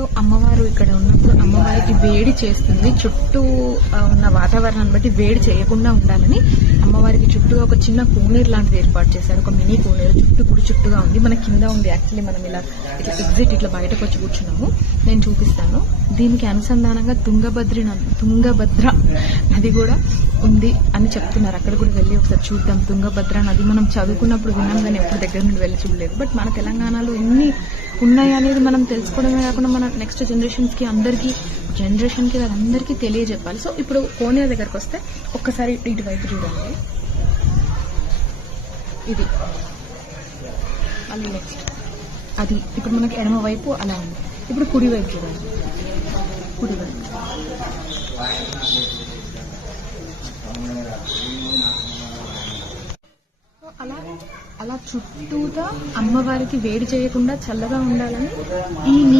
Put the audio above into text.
So అమ్మవారు ఇక్కడ ఉన్నప్పుడు అమ్మవారికి వేడి చేస్తుంది. చుట్టూ ఉన్న వాతావరణాన్ని బట్టి వేడి చేయకుండా ఉండాలని అమ్మవారికి చుట్టూగా ఒక చిన్న కోనేరు లాంటిది ఏర్పాటు చేశారు. ఒక మినీ కోనేరు చుట్టూగా ఉంది. మన కింద ఉంది. యాక్చువల్లీ మనం ఇట్లా ఎగ్జిట్ ఇట్లా బయటకు వచ్చి కూర్చున్నాము. నేను చూపిస్తాను. దీనికి అనుసంధానంగా తుంగభద్ర నది కూడా ఉంది అని చెప్తున్నారు. అక్కడ కూడా వెళ్ళి ఒకసారి చూద్దాం. తుంగభద్ర నది మనం చదువుకున్నప్పుడు విన్నాం కానీ ఎప్పుడు దగ్గర నుండి వెళ్ళి చూడలేదు. బట్ మన తెలంగాణలో ఎన్ని ఉన్నాయి అనేది మనం తెలుసుకోవడమే కాకుండా మన నెక్స్ట్ జనరేషన్కి వాళ్ళందరికీ తెలియజెప్పాలి. సో ఇప్పుడు కోనేరు దగ్గరకు వస్తే ఒక్కసారి ఇటువైపు చూడండి. ఇది మళ్ళీ నెక్స్ట్ అది ఇప్పుడు మనకి ఎడమ వైపు అలా ఉంది. ఇప్పుడు కుడివైపు చూడండి. కుడివైపు అలా చుట్టూతా అమ్మవారికి వేడి చేయకుండా చల్లగా ఉండాలని ఈ